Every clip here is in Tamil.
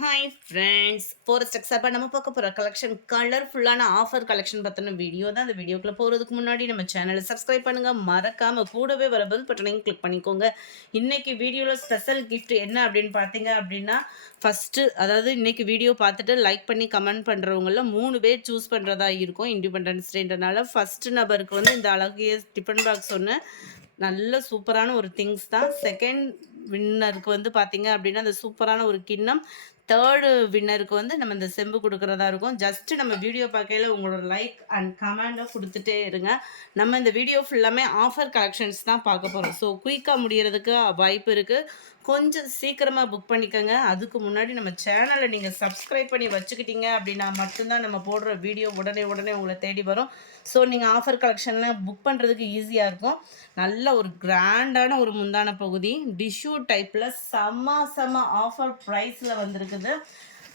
ஹாய் ஃப்ரெண்ட்ஸ், ஃபாரஸ்ட் எக்ஸாப்பாக நம்ம பார்க்க போகிற கலெக்ஷன் கலர்ஃபுல்லான ஆஃபர் கலெக்ஷன் பற்றின வீடியோ தான். அந்த வீடியோக்குள்ளே போகிறதுக்கு முன்னாடி நம்ம சேனலை சப்ஸ்கிரைப் பண்ணுங்கள், மறக்காமல் கூடவே வர பெல் பட்டனையும் கிளிக் பண்ணிக்கோங்க. இன்றைக்கி வீடியோவில் ஸ்பெஷல் கிஃப்ட் என்ன அப்படின்னு பார்த்தீங்க அப்படின்னா, ஃபஸ்ட்டு அதாவது இன்றைக்கி வீடியோ பார்த்துட்டு லைக் பண்ணி கமெண்ட் பண்ணுறவங்கள 3 பேர் சூஸ் பண்ணுறதா இருக்கும். இண்டிபெண்டன்ஸ் டேன்றனால ஃபஸ்ட்டு நபருக்கு வந்து இந்த அழகிய டிஃபன் பாக்ஸ் ஒன்று நல்ல சூப்பரான ஒரு திங்ஸ் தான். செகண்ட் வின்னருக்கு வந்து பார்த்தீங்க அப்படின்னா அந்த சூப்பரான ஒரு கிண்ணம். தேர்டு வின்னருக்கு வந்து நம்ம இந்த செம்பு கொடுக்குறதா இருக்கும். ஜஸ்ட்டு நம்ம வீடியோ பார்க்கையில் உங்களோட லைக் அண்ட் கமெண்டை கொடுத்துட்டே இருங்க. நம்ம இந்த வீடியோ ஃபுல்லாமே ஆஃபர் கலெக்ஷன்ஸ் தான் பார்க்க போகிறோம். ஸோ குயிக்காக முடிகிறதுக்கு வாய்ப்பு இருக்குது. கொஞ்சம் சீக்கிரமாக புக் பண்ணிக்கோங்க. அதுக்கு முன்னாடி நம்ம சேனலை நீங்கள் சப்ஸ்கிரைப் பண்ணி வச்சுக்கிட்டீங்க அப்படின்னா மட்டும்தான் நம்ம போடுற வீடியோ உடனே உங்களை தேடி வரும். ஸோ நீங்கள் ஆஃபர் கலெக்ஷன்லாம் புக் பண்ணுறதுக்கு ஈஸியாக இருக்கும். நல்ல ஒரு கிராண்டான ஒரு முந்தான பகுதி டிஷ்யூ டைப்பில் செம்ம ஆஃபர் ப்ரைஸில் வந்திருக்குது.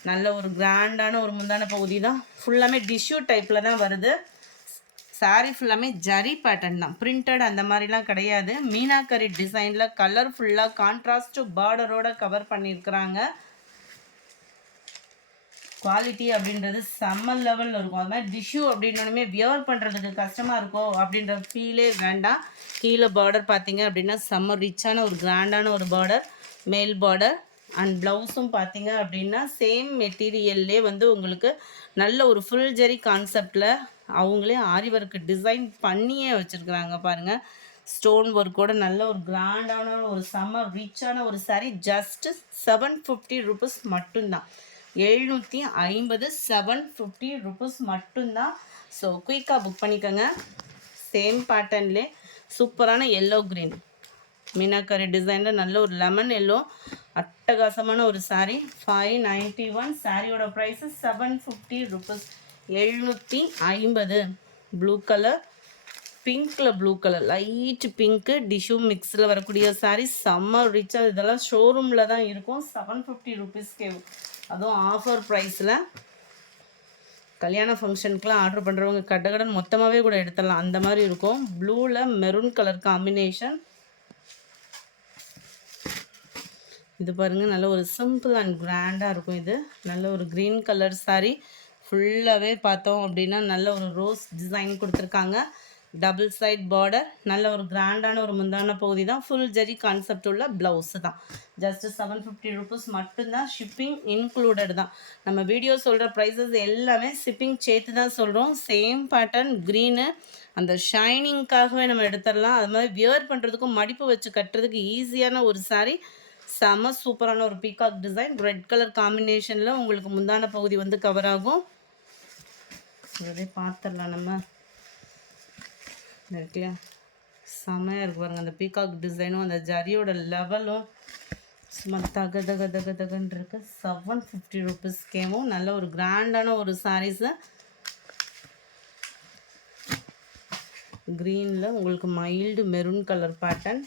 நல்ல ஒரு கிராண்டான ஒரு முந்தான பகுதி தான். ஃபுல்லாமே டிஷ்யூ டைப்பில் தான் வருது. சாரீ ஃபுல்லாமே ஜரி பேட்டர்ன் தான், பிரிண்டட் அந்த மாதிரிலாம் கிடையாது. மீனாக்கரி டிசைனில் கலர்ஃபுல்லாக கான்ட்ராஸ்ட் பார்டரோட கவர் பண்ணியிருக்கிறாங்க. குவாலிட்டி அப்படின்றது செம்ம லெவலில் இருக்கும். அது மாதிரி டிஷ்யூ அப்படின்னோடனே வியர் பண்ணுறதுக்கு கஷ்டமாக இருக்கும் அப்படின்ற ஃபீலே வேண்டாம். கீழே பார்டர் பார்த்தீங்க அப்படின்னா செம்ம ரிச்சான ஒரு கிராண்டான ஒரு பார்டர், மேல் பார்டர். அண்ட் ப்ளவுஸும் பார்த்தீங்க அப்படின்னா சேம் மெட்டீரியல்லே வந்து உங்களுக்கு நல்ல ஒரு ஃபுல் ஜெரி கான்செப்டில் அவங்களே ஆரி ஒர்க்கு டிசைன் பண்ணியே வச்சுருக்குறாங்க பாருங்கள். ஸ்டோன் ஒர்க்கோட நல்ல ஒரு கிராண்டான ஒரு செம்ம ரிச்சான ஒரு சாரீ. ஜஸ்ட்டு 750 ருபீஸ் மட்டும்தான். 750 750 ருபீஸ் மட்டும்தான். ஸோ குயிக்காக புக் பண்ணிக்கோங்க. சேம் பேட்டர்ன்லே சூப்பரான எல்லோ க்ரீன் மீனாக்கரி டிசைனில் நல்ல ஒரு லெமன் எல்லோ அட்டகாசமான ஒரு சாரீ. 591. சாரியோட ப்ரைஸு 750 ருபீஸ். 750. ப்ளூ கலர், பிங்க்கில் blue colour, light pink tissue மிக்ஸில் வரக்கூடிய சாரீ செம்ம ரிச்சாக. இதெல்லாம் ஷோரூமில் தான் இருக்கும். 750 ருபீஸ்க்கே, அதுவும் ஆஃபர் ப்ரைஸில். கல்யாண ஃபங்க்ஷனுக்குலாம் ஆர்டர் பண்ணுறவங்க கடன் மொத்தமாகவே கூட எடுத்துடலாம், அந்த மாதிரி இருக்கும். ப்ளூவில் மெரூன் கலர் காம்பினேஷன். இது பாருங்கள், நல்ல ஒரு சிம்பிள் அண்ட் கிராண்டாக இருக்கும். இது நல்ல ஒரு க்ரீன் கலர் சாரீ. ஃபுல்லாகவே பார்த்தோம் அப்படின்னா நல்ல ஒரு ரோஸ் டிசைன் கொடுத்துருக்காங்க. டபுள் சைட் பார்டர், நல்ல ஒரு கிராண்டான ஒரு முந்தான பகுதி தான். ஃபுல் ஜெரி கான்செப்ட் உள்ள ப்ளவுஸு தான். ஜஸ்ட்டு 750 ருபீஸ் மட்டும்தான். ஷிப்பிங் இன்க்ளூடட் தான். நம்ம வீடியோ சொல்கிற ப்ரைஸஸ் எல்லாமே ஷிப்பிங் சேர்த்து தான் சொல்கிறோம். சேம் பேட்டர்ன் க்ரீனு, அந்த ஷைனிங்காகவே நம்ம எடுத்துடலாம். அது மாதிரி வியர் பண்ணுறதுக்கும் மடிப்பு வச்சு கட்டுறதுக்கு ஈஸியான ஒரு சாரீ. செம சூப்பரான ஒரு பீகாக் டிசைன், ரெட் கலர் காம்பினேஷனில் உங்களுக்கு முந்தான பகுதி வந்து கவர் ஆகும். அதே பார்த்துடலாம் நம்ம. இருக்குல்லையா, செமையாக இருக்கு பாருங்கள். அந்த பீகாக் டிசைனும் அந்த ஜரியோட லெவலும் சும்மா தகன்னு இருக்கு. 750 ருபீஸ்க்கேவும் நல்ல ஒரு கிராண்டான ஒரு சாரீஸு. க்ரீனில் உங்களுக்கு mild maroon colour pattern.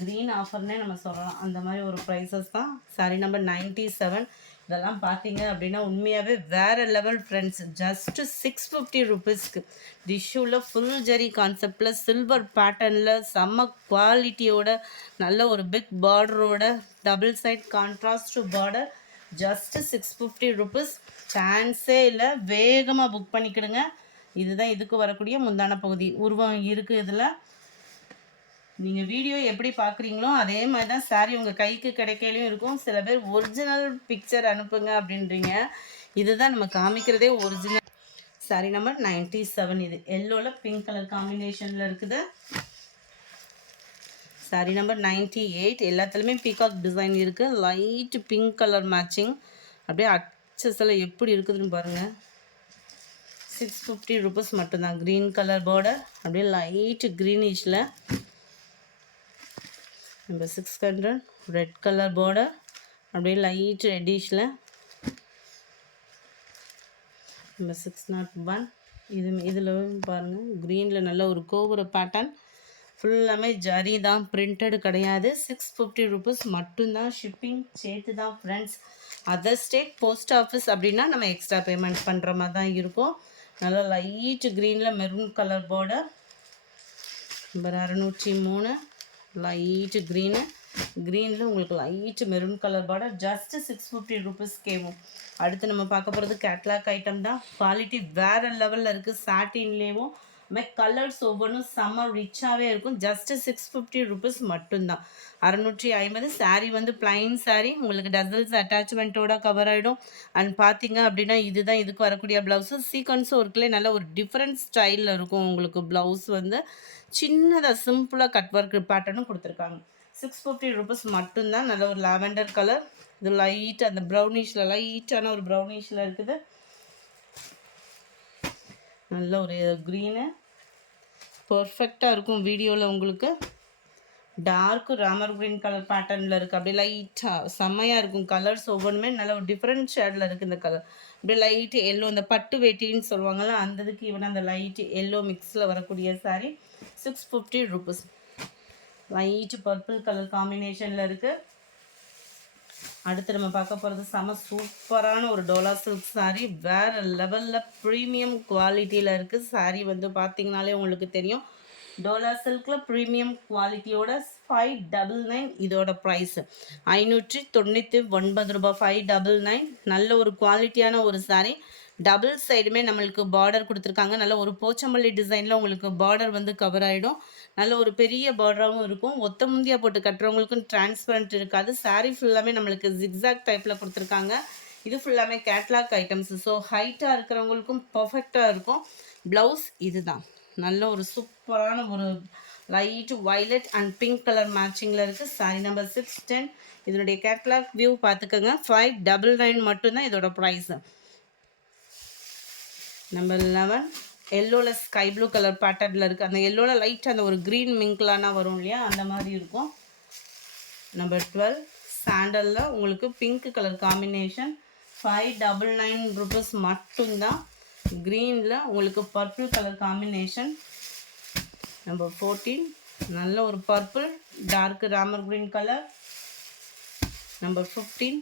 Green ஆஃபர்னே நம்ம சொல்லலாம். அந்த மாதிரி ஒரு ப்ரைஸஸ் தான். சாரி நம்பர் 97. இதெல்லாம் பார்த்தீங்க அப்படின்னா உண்மையாகவே வேறு லெவல் ஃப்ரெண்ட்ஸ். ஜஸ்ட்டு 650 ருபீஸ்க்கு டிஷ்யூவில் ஃபுல் ஜெரி கான்செப்டில் சில்வர் பேட்டர்னில் செம்ம குவாலிட்டியோட நல்ல ஒரு பிக் பார்டரோட double side contrast border. Just 650 rupees. சான்ஸே இல்லை, வேகமாக புக் பண்ணிக்கிடுங்க. இதுதான் இதுக்கு வரக்கூடிய முந்தான பகுதி. உருவம் இருக்குது இதில். நீங்கள் வீடியோ எப்படி பார்க்குறீங்களோ அதே மாதிரி தான் சாரீ உங்கள் கைக்கு கிடைக்கலையும் இருக்கும். சில பேர் ஒரிஜினல் பிக்சர் அனுப்புங்க அப்படின்றீங்க. இதுதான் நம்ம காமிக்கிறதே ஒரிஜினல். சாரீ நம்பர் 97. இது எல்லோவில் பிங்க் கலர் காம்பினேஷனில் இருக்குது. சாரீ நம்பர் 98. எல்லாத்துலேயுமே பீகாக் டிசைன் இருக்குது. Light pink colour matching. அப்படியே அச்சஸில் எப்படி இருக்குதுன்னு பாருங்கள். 650 ருபீஸ் மட்டும்தான். க்ரீன் கலர் பார்டர், அப்படியே லைட் க்ரீனிஷில். நம்பர் 600. ரெட் கலர் பார்டர், அப்படியே லைட் ரெட்டிஷில். நம்பர் 601. இதில் பாருங்கள், க்ரீனில் நல்ல ஒரு கோபுர பேட்டர்ன். ஃபுல்லாமே ஜரி தான், பிரிண்டடு கிடையாது. 650 ருபீஸ் மட்டும்தான். ஷிப்பிங் சேர்த்து தான் friends. Other state post office அப்படின்னா நம்ம எக்ஸ்ட்ரா பேமெண்ட் பண்ணுற மாதிரி தான் இருக்கும். நல்லா லைட் க்ரீனில் maroon colour border. Number 603. Light green, க்ரீனில் உங்களுக்கு light maroon colour border. Just 650 rupees கேவும். அடுத்து நம்ம பார்க்க போகிறது கேட்லாக் ஐட்டம் தான். குவாலிட்டி வேறு லெவலில் இருக்குது. சாட்டின்லேயும் கலர்ஸ் ஒவ்வொன்றும் செம்ம ரிச்சாகவே இருக்கும். ஜஸ்ட்டு 650 ருபீஸ் மட்டும்தான். 650. சாரீ வந்து பிளைன் சாரீ, உங்களுக்கு டசல்ஸ் அட்டாச்மெண்ட்டோட கவர் ஆகிடும். அண்ட் பார்த்தீங்க அப்படின்னா இதுதான் இதுக்கு வரக்கூடிய ப்ளவுஸு. சீக்வன்ஸும் ஒர்க்லேயே நல்ல ஒரு டிஃப்ரெண்ட் ஸ்டைலில் இருக்கும். உங்களுக்கு ப்ளவுஸ் வந்து சின்னதாக சிம்பிளாக கட் ஒர்க் பேட்டர்னும் கொடுத்துருக்காங்க. 650 ருபீஸ் மட்டும்தான். நல்ல ஒரு லாவெண்டர் கலர். இது லைட் அந்த ப்ரௌனிஷில் லைட்டான ஒரு ப்ரௌனிஷில் இருக்குது. நல்ல ஒரு க்ரீனு பர்ஃபெக்டாக இருக்கும். வீடியோவில் உங்களுக்கு டார்க்கு ராமர் க்ரீன் கலர் பேட்டர்னில் இருக்குது. அப்படியே லைட்டாக செம்மையாக இருக்கும். கலர்ஸ் ஒவ்வொன்றுமே நல்ல ஒரு டிஃப்ரெண்ட் ஷேடில் இருக்குது. இந்த கலர் அப்படியே லைட் எல்லோ, இந்த பட்டு வேட்டின்னு சொல்லுவாங்கள்ல அந்த இதுக்கு ஈவன் அந்த லைட் எல்லோ மிக்ஸில் வரக்கூடிய sari 650 rupees. Light purple colour காம்பினேஷனில் இருக்குது. அடுத்து நம்ம பார்க்க போகிறது செம சூப்பரான ஒரு டோலா சில்க் சாரீ. வேறு லெவலில் ப்ரீமியம் குவாலிட்டியில் இருக்குது. சாரீ வந்து பார்த்திங்கனாலே உங்களுக்கு தெரியும். டோலா சில்கில் ப்ரீமியம் குவாலிட்டியோட 599 இதோட ப்ரைஸு 599 ரூபாய். 599. நல்ல ஒரு குவாலிட்டியான ஒரு சாரீ. டபுள் சைடுமே நம்மளுக்கு பார்டர் கொடுத்துருக்காங்க. நல்ல ஒரு போச்சம்பள்ளி டிசைனில் உங்களுக்கு பார்டர் வந்து கவர் ஆகிடும். நல்ல ஒரு பெரிய பார்டராகவும் இருக்கும். ஒத்த முந்தியா போட்டு கட்டுறவங்களுக்கும் டிரான்ஸ்பரண்ட் இருக்காது. சாரீ ஃபுல்லாமே நம்மளுக்கு ஜிக்ஸாக் டைப்பில் கொடுத்துருக்காங்க. இது ஃபுல்லாமே கேட்லாக் ஐட்டம்ஸ். ஸோ ஹைட்டாக இருக்கிறவங்களுக்கும் பர்ஃபெக்டாக இருக்கும். ப்ளவுஸ் இதுதான். நல்ல ஒரு சூப்பரான ஒரு light violet and pink colour மேட்சிங்கில் இருக்குது. சாரீ நம்பர் 610. இதனுடைய கேட்லாக் வியூ பார்த்துக்கோங்க. 599 மட்டும்தான் இதோட ப்ரைஸு. நம்பர் 11 எல்லோவில் ஸ்கை ப்ளூ கலர் பேட்டர்னில் இருக்குது. அந்த எல்லோவில் லைட் அந்த ஒரு க்ரீன் மிங்க்லானா வரும் இல்லையா, அந்த மாதிரி இருக்கும். நம்பர் 12 சாண்டலில் உங்களுக்கு பிங்க் கலர் காம்பினேஷன். 599 ருபீஸ் மட்டும்தான். க்ரீனில் உங்களுக்கு பர்பிள் கலர் காம்பினேஷன். நம்பர் 14 நல்ல ஒரு பர்பிள் டார்க் ராமர் green colour. Number 15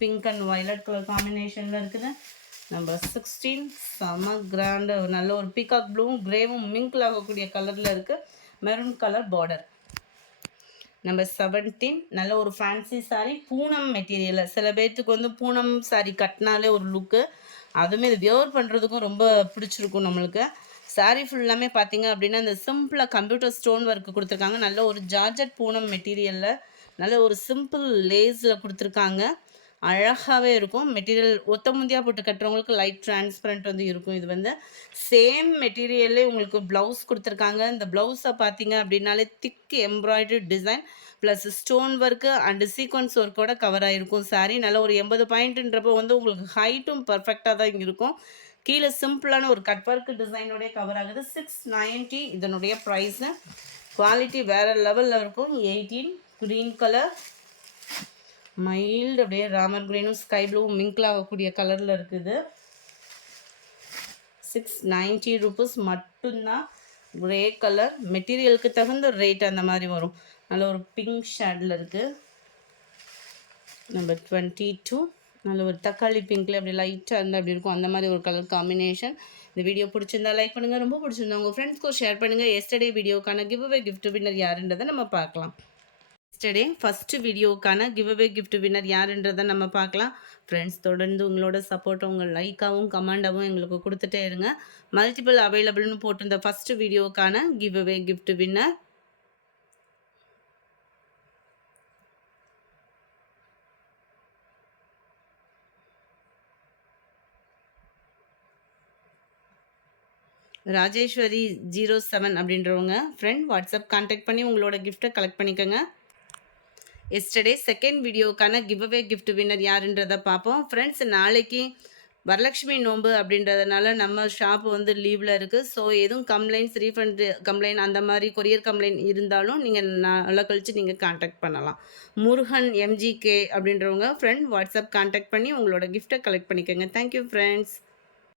pink and violet colour காம்பினேஷனில் இருக்குது. நம்பர் 16 செம கிராண்டு நல்ல ஒரு பீகாக் ப்ளூவும் கிரேவும் மிங்கிள் ஆகக்கூடிய கலரில் இருக்குது. Maroon colour border. நம்பர் 17 நல்ல ஒரு ஃபேன்சி சாரீ. பூனம் மெட்டீரியலில் சில பேர்த்துக்கு வந்து பூனம் சாரீ கட்டினாலே ஒரு லுக்கு, அதுவுமே இது வியர் பண்ணுறதுக்கும் ரொம்ப பிடிச்சிருக்கும் நம்மளுக்கு. சாரீ ஃபுல்லாமே பார்த்தீங்க அப்படின்னா இந்த சிம்பிளாக கம்ப்யூட்டர் ஸ்டோன் ஒர்க்கு கொடுத்துருக்காங்க. நல்ல ஒரு ஜார்ஜட் பூனம் மெட்டீரியலில் நல்ல ஒரு சிம்பிள் லேஸில் கொடுத்துருக்காங்க. அழகாகவே இருக்கும். மெட்டீரியல் ஒத்த முந்தியாக போட்டு கட்டுறவங்களுக்கு லைட் டிரான்ஸ்பரண்ட் வந்து இருக்கும். இது வந்து சேம் மெட்டீரியல்லே உங்களுக்கு ப்ளவுஸ் கொடுத்துருக்காங்க. இந்த ப்ளவுஸை பார்த்தீங்க அப்படின்னாலே thick embroidery design plus stone work and sequins ஒர்க்கோட கவர் ஆகிருக்கும். சாரீ நல்ல ஒரு 80 பாயிண்ட்டுன்றப்போ வந்து உங்களுக்கு ஹைட்டும் பர்ஃபெக்டாக தான் இங்கே இருக்கும். கீழே சிம்பிளான ஒரு கட் ஒர்க் டிசைனோடய கவர் ஆகுது. 690 இதனுடைய ப்ரைஸு. குவாலிட்டி வேறு லெவலில் இருக்கும். 18 க்ரீன் கலர் மைல்டு அப்படியே ராமர் க்ரீனும் ஸ்கை ப்ளூவும் மிங்கிள் ஆகக்கூடிய கலரில் இருக்குது. 690 ருபீஸ் மட்டும்தான். கிரே கலர் மெட்டீரியலுக்கு தகுந்த ரேட் அந்த மாதிரி வரும். நல்ல ஒரு பிங்க் ஷேடில் இருக்குது. நம்பர் 22 நல்ல ஒரு தக்காளி பிங்க்கில் அப்படி லைட்டாக இருந்தால் அப்படி இருக்கும். அந்த மாதிரி ஒரு கலர் காம்பினேஷன். இந்த வீடியோ பிடிச்சிருந்தா லைக் பண்ணுங்கள். ரொம்ப பிடிச்சிருந்தா உங்கள் ஃப்ரெண்ட்ஸ்க்கு ஷேர் பண்ணுங்கள். எஸ்டர்டே வீடியோக்கான கிவ் அவே கிஃப்ட் வின்னர் யாருன்றதை நம்ம பார்க்கலாம். எஸ்டர்டே ஃபஸ்ட்டு வீடியோக்கான கிவ் அவே கிஃப்ட் வின்னர் யாருன்றதை நம்ம பார்க்கலாம். ஃப்ரெண்ட்ஸ் தொடர்ந்து உங்களோட சப்போர்ட்டை உங்கள் லைக்காகவும் கமெண்டாகவும் எங்களுக்கு கொடுத்துட்டே இருங்க. மல்டிபிள் அவைலபிள்னு போட்டிருந்த ஃபஸ்ட்டு வீடியோக்கான giveaway gift winner Rajeshwari 07 அப்படின்றவங்க ஃப்ரெண்ட் வாட்ஸ்அப் கான்டாக்ட் பண்ணி உங்களோட கிஃப்ட்டை கலெக்ட் பண்ணிக்கோங்க. எஸ்டர்டே செகண்ட் வீடியோக்கான கிவ் அவே கிஃப்ட் வின்னர் யாருன்றதை பார்ப்போம். ஃப்ரெண்ட்ஸ் நாளைக்கு வரலட்சுமி நோன்பு அப்படின்றதுனால நம்ம ஷாப் வந்து லீவில் இருக்குது. ஸோ எதுவும் கம்ப்ளைண்ட்ஸ் ரீஃபண்ட் கம்ப்ளைண்ட் அந்த மாதிரி கொரியர் கம்ப்ளைண்ட் இருந்தாலும் நீங்கள் நல்லா கழித்து நீங்கள் கான்டாக்ட் பண்ணலாம். முருகன் MGK அப்படின்றவங்க ஃப்ரெண்ட் வாட்ஸ்அப் கான்டாக்ட் பண்ணி உங்களோட கிஃப்ட்டை கலெக்ட் பண்ணிக்கோங்க. Thank you friends.